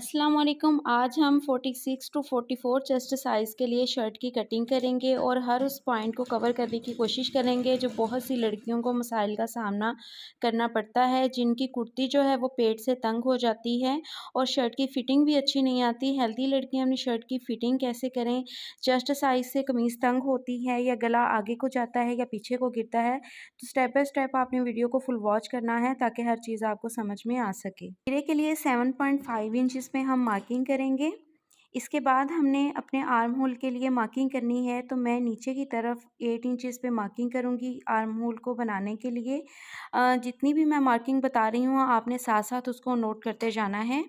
अस्सलाम वालेकुम। आज हम 46 टू 44 चेस्ट साइज़ के लिए शर्ट की कटिंग करेंगे और हर उस पॉइंट को कवर करने की कोशिश करेंगे जो बहुत सी लड़कियों को मसाइल का सामना करना पड़ता है, जिनकी कुर्ती जो है वो पेट से तंग हो जाती है और शर्ट की फ़िटिंग भी अच्छी नहीं आती। हेल्दी लड़कियां अपनी शर्ट की फ़िटिंग कैसे करें, चेस्ट साइज़ से कमीज़ तंग होती है या गला आगे को जाता है या पीछे को गिरता है, तो स्टेप बाय स्टेप आपने वीडियो को फुल वॉच करना है ताकि हर चीज़ आपको समझ में आ सके। घेरे के लिए 7.5 इंच में हम मार्किंग करेंगे। इसके बाद हमने अपने आर्म होल के लिए मार्किंग करनी है, तो मैं नीचे की तरफ 8 इंचेस पे मार्किंग करूँगी आर्म होल को बनाने के लिए। जितनी भी मैं मार्किंग बता रही हूँ आपने साथ-साथ उसको नोट करते जाना है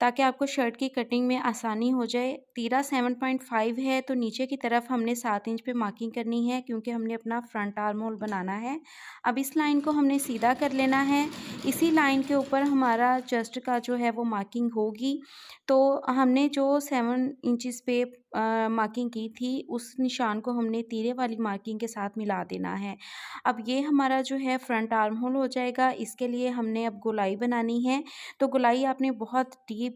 ताकि आपको शर्ट की कटिंग में आसानी हो जाए। तीरा 7.5 है तो नीचे की तरफ हमने 7 इंच पे मार्किंग करनी है क्योंकि हमने अपना फ्रंट आर्म होल बनाना है। अब इस लाइन को हमने सीधा कर लेना है। इसी लाइन के ऊपर हमारा चेस्ट का जो है वो मार्किंग होगी। तो हमने जो 7 इंचेस पे मार्किंग की थी उस निशान को हमने तीरे वाली मार्किंग के साथ मिला देना है। अब ये हमारा जो है फ्रंट आर्म होल हो जाएगा। इसके लिए हमने अब गोलाई बनानी है। तो गोलाई आपने बहुत डीप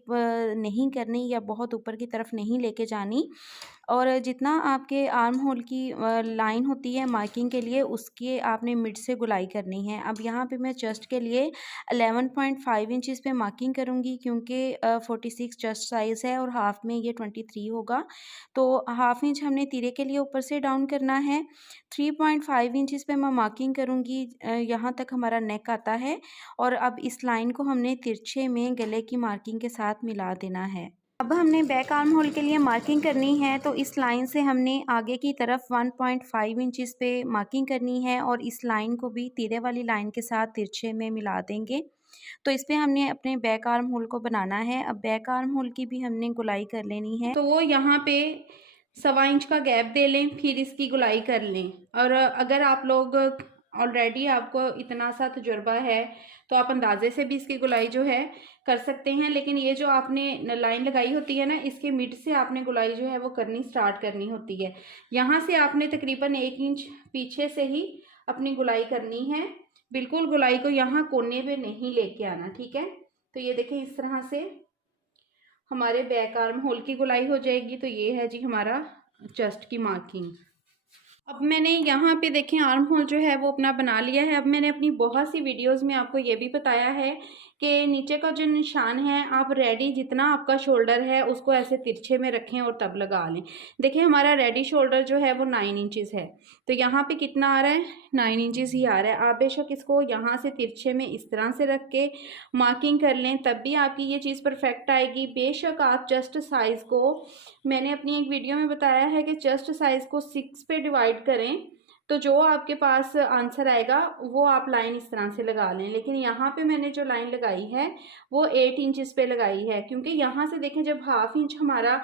नहीं करनी या बहुत ऊपर की तरफ नहीं लेके जानी और जितना आपके आर्म होल की लाइन होती है मार्किंग के लिए उसके आपने मिड से गोलाई करनी है। अब यहाँ पे मैं चेस्ट के लिए 11.5 इंचेस पे मार्किंग करूँगी क्योंकि 46 चेस्ट साइज़ है और हाफ में ये 23 होगा। तो हाफ इंच हमने तीरे के लिए ऊपर से डाउन करना है। 3.5 इंचेस पे मैं मार्किंग करूँगी, यहाँ तक हमारा नेक आता है और अब इस लाइन को हमने तिरछे में गले की मार्किंग के साथ मिला देना है। अब हमने बैक आर्म होल के लिए मार्किंग करनी है, तो इस लाइन से हमने आगे की तरफ 1.5 इंचेस पे मार्किंग करनी है और इस लाइन को भी तीरे वाली लाइन के साथ तिरछे में मिला देंगे। तो इस पे हमने अपने बैक आर्म होल को बनाना है। अब बैक आर्म होल की भी हमने गोलाई कर लेनी है, तो वो यहाँ पे 1.25 इंच का गैप दे लें, फिर इसकी गोलाई कर लें। और अगर आप लोग ऑलरेडी आपको इतना सा तजुर्बा है तो आप अंदाजे से भी इसकी गोलाई जो है कर सकते हैं, लेकिन ये जो आपने लाइन लगाई होती है ना, इसके मिड से आपने गोलाई जो है वो करनी स्टार्ट करनी होती है। यहाँ से आपने तकरीबन 1 इंच पीछे से ही अपनी गोलाई करनी है। बिल्कुल गोलाई को यहाँ कोने पे नहीं लेके आना, ठीक है। तो ये देखें इस तरह से हमारे बैक आर्म होल की गोलाई हो जाएगी। तो ये है जी हमारा चेस्ट की मार्किंग। अब मैंने यहाँ पे देखें आर्म होल जो है वो अपना बना लिया है। अब मैंने अपनी बहुत सी वीडियोस में आपको ये भी बताया है कि नीचे का जो निशान है आप रेडी जितना आपका शोल्डर है उसको ऐसे तिरछे में रखें और तब लगा लें। देखिए हमारा रेडी शोल्डर जो है वो 9 इंचेस है, तो यहाँ पे कितना आ रहा है, 9 इंचेस ही आ रहा है। आप बेशक इसको यहाँ से तिरछे में इस तरह से रख के मार्किंग कर लें तब भी आपकी ये चीज़ परफेक्ट आएगी। बेशक आप चेस्ट साइज़ को, मैंने अपनी एक वीडियो में बताया है कि चेस्ट साइज़ को 6 पे डिवाइड करें तो जो आपके पास आंसर आएगा वो आप लाइन इस तरह से लगा लें। लेकिन यहाँ पे मैंने जो लाइन लगाई है वो 8 इंचेस पे लगाई है क्योंकि यहाँ से देखें जब हाफ इंच हमारा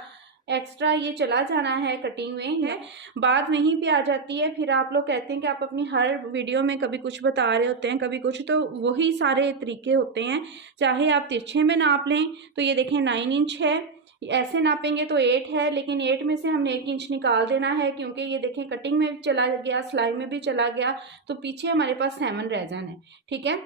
एक्स्ट्रा ये चला जाना है कटिंग में है, बात वहीं पे आ जाती है। फिर आप लोग कहते हैं कि आप अपनी हर वीडियो में कभी कुछ बता रहे होते हैं कभी कुछ, तो वही सारे तरीके होते हैं। चाहे आप तिरछे में नाप लें तो ये देखें 9 इंच है, ऐसे नापेंगे तो 8 है, लेकिन 8 में से हमने 1 इंच निकाल देना है क्योंकि ये देखें कटिंग में भी चला गया, सिलाई में भी चला गया, तो पीछे हमारे पास 7 रह जाना है, ठीक है।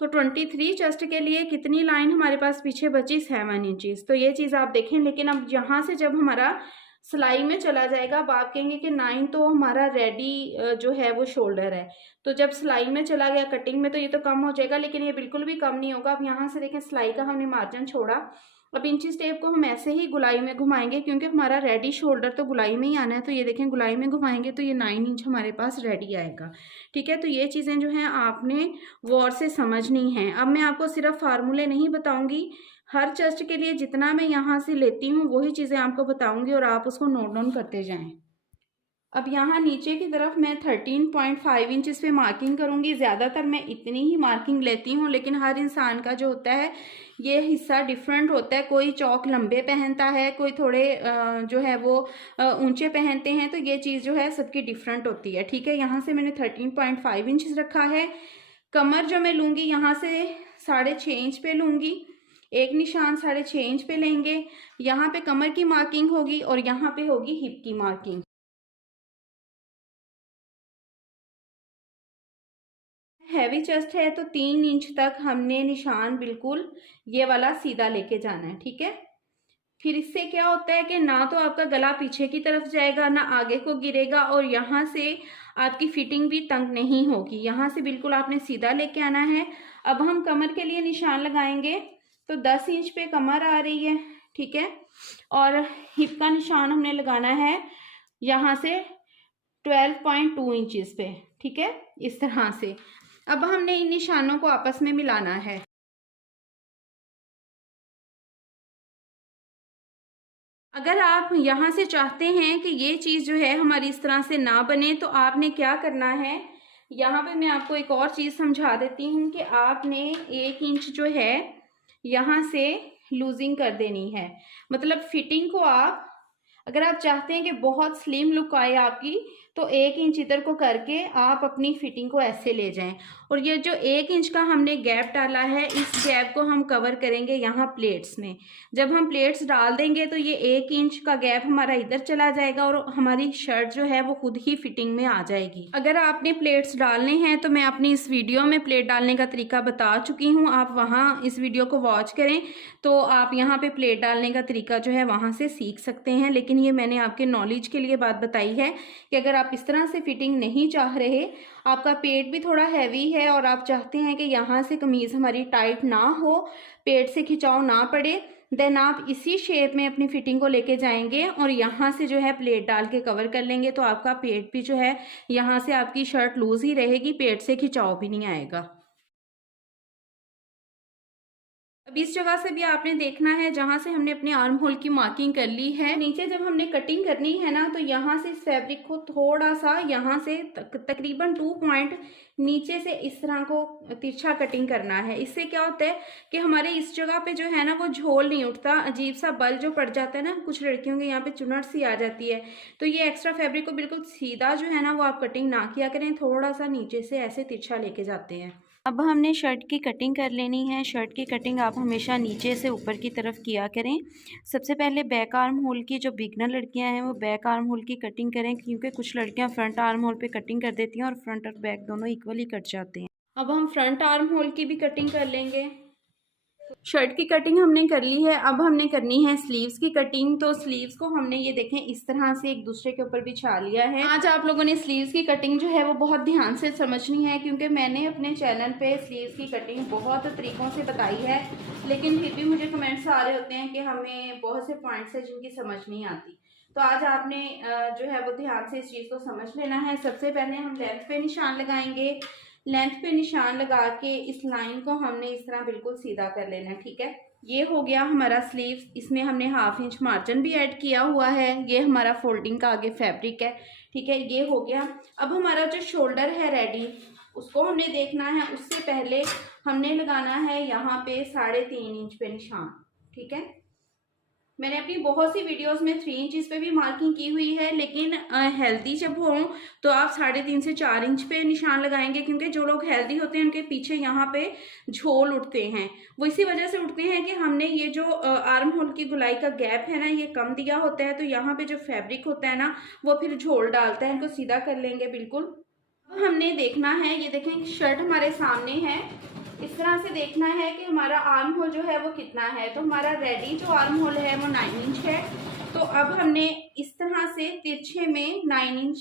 तो 23 चेस्ट के लिए कितनी लाइन हमारे पास पीछे बची, 7 इंचेस। तो ये चीज़ आप देखें। लेकिन अब यहाँ से जब हमारा सिलाई में चला जाएगा अब आप कहेंगे कि 9 तो हमारा रेडी जो है वो शोल्डर है, तो जब सिलाई में चला गया कटिंग में तो ये तो कम हो जाएगा, लेकिन ये बिल्कुल भी कम नहीं होगा। अब यहाँ से देखें सिलाई का हमने मार्जिन छोड़ा, अब इंची टेप को हम ऐसे ही गुलाई में घुमाएंगे क्योंकि हमारा रेडी शोल्डर तो गुलाई में ही आना है। तो ये देखें गुलाई में घुमाएंगे तो ये 9 इंच हमारे पास रेडी आएगा, ठीक है। तो ये चीज़ें जो हैं आपने गौर से समझनी हैं। अब मैं आपको सिर्फ फार्मूले नहीं बताऊंगी, हर चेस्ट के लिए जितना मैं यहाँ से लेती हूँ वही चीज़ें आपको बताऊंगी और आप उसको नोट डाउन करते जाएं। अब यहाँ नीचे की तरफ मैं 13.5 इंचेस पे मार्किंग करूँगी। ज़्यादातर मैं इतनी ही मार्किंग लेती हूँ, लेकिन हर इंसान का जो होता है ये हिस्सा डिफरेंट होता है। कोई चौक लंबे पहनता है, कोई थोड़े जो है वो ऊंचे पहनते हैं, तो ये चीज़ जो है सबकी डिफरेंट होती है, ठीक है। यहाँ से मैंने 13.5 इंचेस रखा है। कमर जो मैं लूँगी यहाँ से 6.5 इंच पे लूँगी, एक निशान 6.5 इंच पे लेंगे। यहाँ पे कमर की मार्किंग होगी और यहाँ पे होगी हिप की मार्किंग। हैवी चेस्ट है तो 3 इंच तक हमने निशान बिल्कुल ये वाला सीधा लेके जाना है, ठीक है। फिर इससे क्या होता है कि ना तो आपका गला पीछे की तरफ जाएगा, ना आगे को गिरेगा, और यहाँ से आपकी फिटिंग भी तंग नहीं होगी। यहाँ से बिल्कुल आपने सीधा लेके आना है। अब हम कमर के लिए निशान लगाएंगे, तो 10 इंच पे कमर आ रही है, ठीक है। और हिप का निशान हमने लगाना है यहाँ से 12.2 इंचेस पे, ठीक है, इस तरह से। अब हमने इन निशानों को आपस में मिलाना है। अगर आप यहाँ से चाहते हैं कि ये चीज़ जो है हमारी इस तरह से ना बने, तो आपने क्या करना है, यहाँ पे मैं आपको एक और चीज़ समझा देती हूँ कि आपने 1 इंच जो है यहाँ से लूजिंग कर देनी है। मतलब फिटिंग को आप, अगर आप चाहते हैं कि बहुत स्लिम लुक आए आपकी, तो 1 इंच इधर को करके आप अपनी फिटिंग को ऐसे ले जाएं। और ये जो 1 इंच का हमने गैप डाला है, इस गैप को हम कवर करेंगे यहाँ प्लेट्स में। जब हम प्लेट्स डाल देंगे तो ये 1 इंच का गैप हमारा इधर चला जाएगा और हमारी शर्ट जो है वो खुद ही फिटिंग में आ जाएगी। अगर आपने प्लेट्स डालने हैं तो मैं अपनी इस वीडियो में प्लेट डालने का तरीका बता चुकी हूँ, आप वहाँ इस वीडियो को वॉच करें तो आप यहाँ पे प्लेट डालने का तरीका जो है वहाँ से सीख सकते हैं। लेकिन ये मैंने आपके नॉलेज के लिए बात बताई है कि अगर आप इस तरह से फिटिंग नहीं चाह रहे, आपका पेट भी थोड़ा हैवी है और आप चाहते हैं कि यहाँ से कमीज हमारी टाइट ना हो, पेट से खिंचाव ना पड़े, देन आप इसी शेप में अपनी फिटिंग को लेके जाएंगे और यहाँ से जो है प्लेट डाल के कवर कर लेंगे, तो आपका पेट भी जो है, यहाँ से आपकी शर्ट लूज ही रहेगी, पेट से खिंचाव भी नहीं आएगा। अब इस जगह से भी आपने देखना है जहाँ से हमने अपने आर्म होल की मार्किंग कर ली है। नीचे जब हमने कटिंग करनी है ना, तो यहाँ से इस फैब्रिक को थोड़ा सा यहाँ से तकरीबन 2 पॉइंट नीचे से इस तरह को तिरछा कटिंग करना है। इससे क्या होता है कि हमारे इस जगह पे जो है ना वो झोल नहीं उठता, अजीब सा बल जो पड़ जाता है ना, कुछ लड़कियों के यहाँ पे चुनट सी आ जाती है। तो ये एक्स्ट्रा फैब्रिक को बिल्कुल सीधा जो है ना वो आप कटिंग ना किया करें, थोड़ा सा नीचे से ऐसे तिरछा लेके जाते हैं। अब हमने शर्ट की कटिंग कर लेनी है। शर्ट की कटिंग आप हमेशा नीचे से ऊपर की तरफ किया करें। सबसे पहले बैक आर्म होल की, जो बिगनर लड़कियां हैं वो बैक आर्म होल की कटिंग करें, क्योंकि कुछ लड़कियां फ्रंट आर्म होल पे कटिंग कर देती हैं और फ्रंट और बैक दोनों इक्वली कट जाते हैं। अब हम फ्रंट आर्म होल की भी कटिंग कर लेंगे। शर्ट की कटिंग हमने कर ली है, अब हमने करनी है स्लीव्स की कटिंग। तो स्लीव्स को हमने ये देखें इस तरह से एक दूसरे के ऊपर बिछा लिया है। आज आप लोगों ने स्लीव्स की कटिंग जो है वो बहुत ध्यान से समझनी है, क्योंकि मैंने अपने चैनल पे स्लीव्स की कटिंग बहुत तरीक़ों से बताई है, लेकिन फिर भी मुझे कमेंट्स आ रहे होते हैं कि हमें बहुत से पॉइंट्स हैं जिनकी समझ नहीं आती। तो आज आपने जो है वो ध्यान से इस चीज़ को समझ लेना है। सबसे पहले हम लेंथ पे निशान लगाएंगे। लेंथ पे निशान लगा के इस लाइन को हमने इस तरह बिल्कुल सीधा कर लेना है, ठीक है। ये हो गया हमारा स्लीव्स। इसमें हमने 1/2 इंच मार्जिन भी ऐड किया हुआ है। ये हमारा फोल्डिंग का आगे फैब्रिक है, ठीक है, ये हो गया। अब हमारा जो शोल्डर है रेडी, उसको हमने देखना है। उससे पहले हमने लगाना है यहाँ पे 3.5 इंच पे निशान, ठीक है। मैंने अपनी बहुत सी वीडियोस में 3 इंच पे भी मार्किंग की हुई है, लेकिन हेल्दी जब हो तो आप 3.5 से 4 इंच पे निशान लगाएंगे, क्योंकि जो लोग हेल्दी होते हैं उनके पीछे यहाँ पे झोल उठते हैं। वो इसी वजह से उठते हैं कि हमने ये जो आर्म होल की गुलाई का गैप है ना, ये कम दिया होता है, तो यहाँ पे जो फैब्रिक होता है ना वो फिर झोल डालता है। इनको सीधा कर लेंगे बिल्कुल। अब हमने देखना है, ये देखें शर्ट हमारे सामने है, इस तरह से देखना है कि हमारा आर्म होल जो है वो कितना है। तो हमारा रेडी जो आर्म होल है वो 9 इंच है। तो अब हमने इस तरह से तिरछे में 9 इंच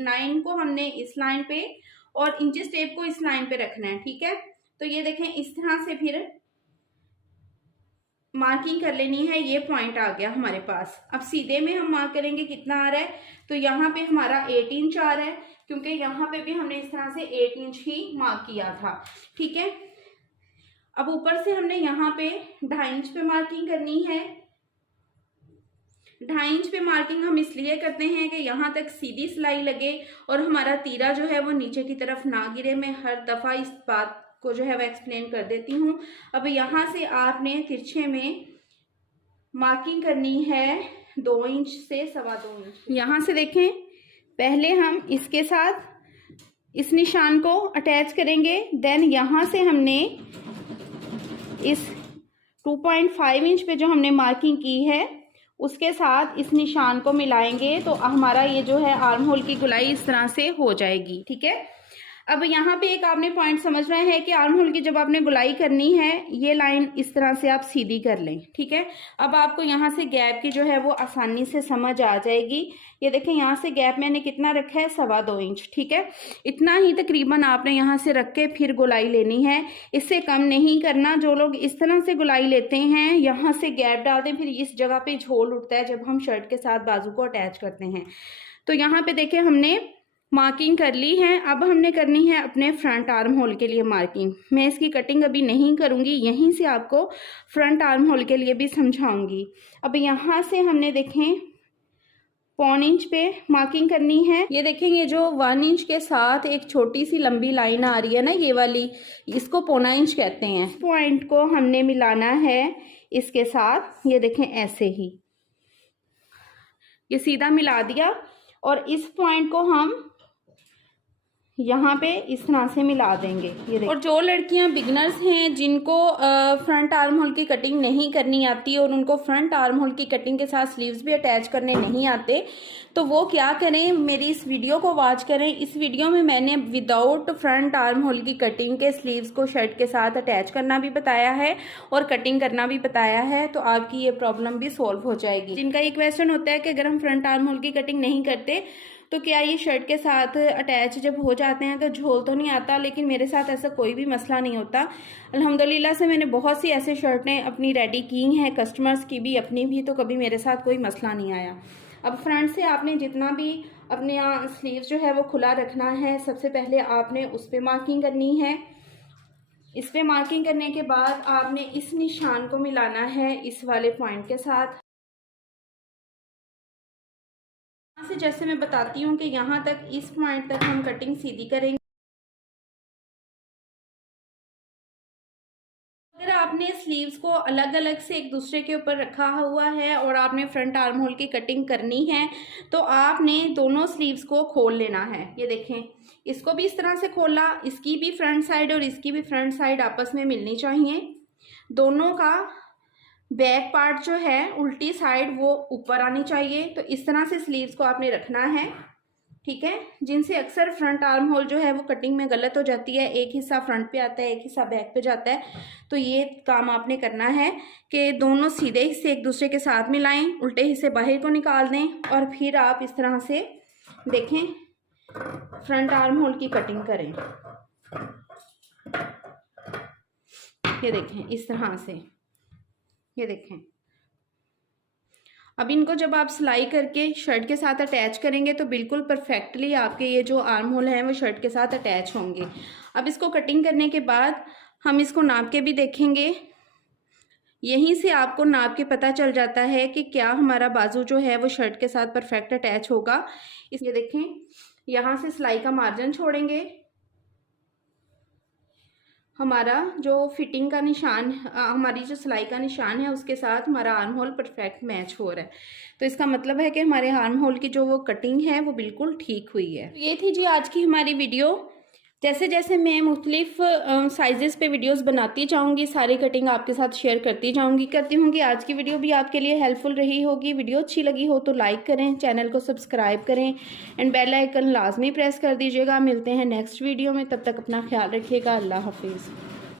9 को हमने इस लाइन पे और इंचेस टेप को इस लाइन पे रखना है, ठीक है। तो ये देखें इस तरह से फिर मार्किंग कर लेनी है। ये पॉइंट आ गया हमारे पास। अब सीधे में हम मार्क करेंगे कितना आ रहा है, तो यहाँ पे हमारा 8 इंच आ रहा है, क्योंकि यहाँ पे भी हमने इस तरह से 8 इंच ही मार्क किया था, ठीक है। अब ऊपर से हमने यहाँ पे 2.5 इंच पे मार्किंग करनी है। 2.5 इंच पे मार्किंग हम इसलिए करते हैं कि यहाँ तक सीधी सिलाई लगे और हमारा तीरा जो है वो नीचे की तरफ ना गिरे। मैं हर दफ़ा इस बात को जो है वो एक्सप्लेन कर देती हूँ। अब यहाँ से आपने तिरछे में मार्किंग करनी है 2 इंच से 2.25 इंच। यहाँ से देखें, पहले हम इसके साथ इस निशान को अटैच करेंगे, देन यहाँ से हमने इस 2.5 इंच पे जो हमने मार्किंग की है उसके साथ इस निशान को मिलाएंगे, तो हमारा ये जो है आर्म होल की गुलाई इस तरह से हो जाएगी, ठीक है। अब यहाँ पे एक आपने पॉइंट समझना है कि आर्म होल की जब आपने गुलाई करनी है, ये लाइन इस तरह से आप सीधी कर लें, ठीक है। अब आपको यहाँ से गैप की जो है वो आसानी से समझ आ जाएगी। ये देखें यहाँ से गैप मैंने कितना रखा है, 2.25 इंच, ठीक है। इतना ही तकरीबन आपने यहाँ से रख के फिर गुलाई लेनी है, इससे कम नहीं करना। जो लोग इस तरह से गुलाई लेते हैं, यहाँ से गैप डालते हैं, फिर इस जगह पे झोल उठता है जब हम शर्ट के साथ बाजू को अटैच करते हैं। तो यहाँ पे देखें हमने मार्किंग कर ली है। अब हमने करनी है अपने फ्रंट आर्म होल के लिए मार्किंग। मैं इसकी कटिंग अभी नहीं करूँगी, यहीं से आपको फ्रंट आर्म होल के लिए भी समझाऊंगी। अब यहाँ से हमने देखें 1.25 इंच पे मार्किंग करनी है। ये देखें ये जो 1 इंच के साथ एक छोटी सी लंबी लाइन आ रही है ना, ये वाली, इसको 1.25 इंच कहते हैं। पॉइंट को हमने मिलाना है इसके साथ, ये देखें ऐसे ही, ये सीधा मिला दिया और इस पॉइंट को हम यहाँ पे इस तरह से मिला देंगे, ये और जो लड़कियाँ बिगनर्स हैं जिनको फ्रंट आर्म होल की कटिंग नहीं करनी आती और उनको फ्रंट आर्म होल की कटिंग के साथ स्लीव्स भी अटैच करने नहीं आते, तो वो क्या करें, मेरी इस वीडियो को वॉच करें। इस वीडियो में मैंने विदाउट फ्रंट आर्म होल की कटिंग के स्लीव्स को शर्ट के साथ अटैच करना भी बताया है और कटिंग करना भी बताया है, तो आपकी ये प्रॉब्लम भी सॉल्व हो जाएगी। जिनका ये क्वेश्चन होता है कि अगर हम फ्रंट आर्म होल की कटिंग नहीं करते तो क्या ये शर्ट के साथ अटैच जब हो जाते हैं तो झोल तो नहीं आता, लेकिन मेरे साथ ऐसा कोई भी मसला नहीं होता। अल्हम्दुलिल्लाह से मैंने बहुत सी ऐसे शर्टें अपनी रेडी की हैं, कस्टमर्स की भी अपनी भी, तो कभी मेरे साथ कोई मसला नहीं आया। अब फ्रंट से आपने जितना भी अपने स्लीव जो है वो खुला रखना है, सबसे पहले आपने उस पर मार्किंग करनी है। इस पर मार्किंग करने के बाद आपने इस निशान को मिलाना है इस वाले पॉइंट के साथ। से जैसे मैं बताती हूँ कि यहाँ तक, इस पॉइंट तक हम कटिंग सीधी करेंगे। अगर आपने स्लीव्स को अलग अलग से एक दूसरे के ऊपर रखा हुआ है और आपने फ्रंट आर्म होल की कटिंग करनी है, तो आपने दोनों स्लीव्स को खोल लेना है। ये देखें, इसको भी इस तरह से खोला, इसकी भी फ्रंट साइड और इसकी भी फ्रंट साइड आपस में मिलनी चाहिए। दोनों का बैक पार्ट जो है उल्टी साइड वो ऊपर आनी चाहिए। तो इस तरह से स्लीव्स को आपने रखना है, ठीक है। जिनसे अक्सर फ्रंट आर्म होल जो है वो कटिंग में गलत हो जाती है, एक हिस्सा फ्रंट पे आता है, एक हिस्सा बैक पे जाता है। तो ये काम आपने करना है कि दोनों सीधे हिस्से एक दूसरे के साथ मिलाएं, उल्टे हिस्से बाहर को निकाल दें और फिर आप इस तरह से देखें फ्रंट आर्म होल की कटिंग करें। ये देखें इस तरह से, ये देखें। अब इनको जब आप सिलाई करके शर्ट के साथ अटैच करेंगे तो बिल्कुल परफेक्टली आपके ये जो आर्म होल हैं वो शर्ट के साथ अटैच होंगे। अब इसको कटिंग करने के बाद हम इसको नाप के भी देखेंगे। यहीं से आपको नाप के पता चल जाता है कि क्या हमारा बाजू जो है वो शर्ट के साथ परफेक्ट अटैच होगा। ये देखें, यहाँ से सिलाई का मार्जिन छोड़ेंगे, हमारा जो फिटिंग का निशान, हमारी जो सिलाई का निशान है उसके साथ हमारा आर्म होल परफेक्ट मैच हो रहा है। तो इसका मतलब है कि हमारे आर्म होल की जो वो कटिंग है वो बिल्कुल ठीक हुई है। ये थी जी आज की हमारी वीडियो। जैसे जैसे मैं मुख्तलिफ साइजेस पे वीडियोस बनाती जाऊंगी, सारी कटिंग आपके साथ शेयर करती जाऊंगी। करती हूँ कि आज की वीडियो भी आपके लिए हेल्पफुल रही होगी। वीडियो अच्छी लगी हो तो लाइक करें, चैनल को सब्सक्राइब करें एंड बेल आइकन लाजमी प्रेस कर दीजिएगा। मिलते हैं नेक्स्ट वीडियो में, तब तक अपना ख्याल रखिएगा। अल्लाह हाफिज़।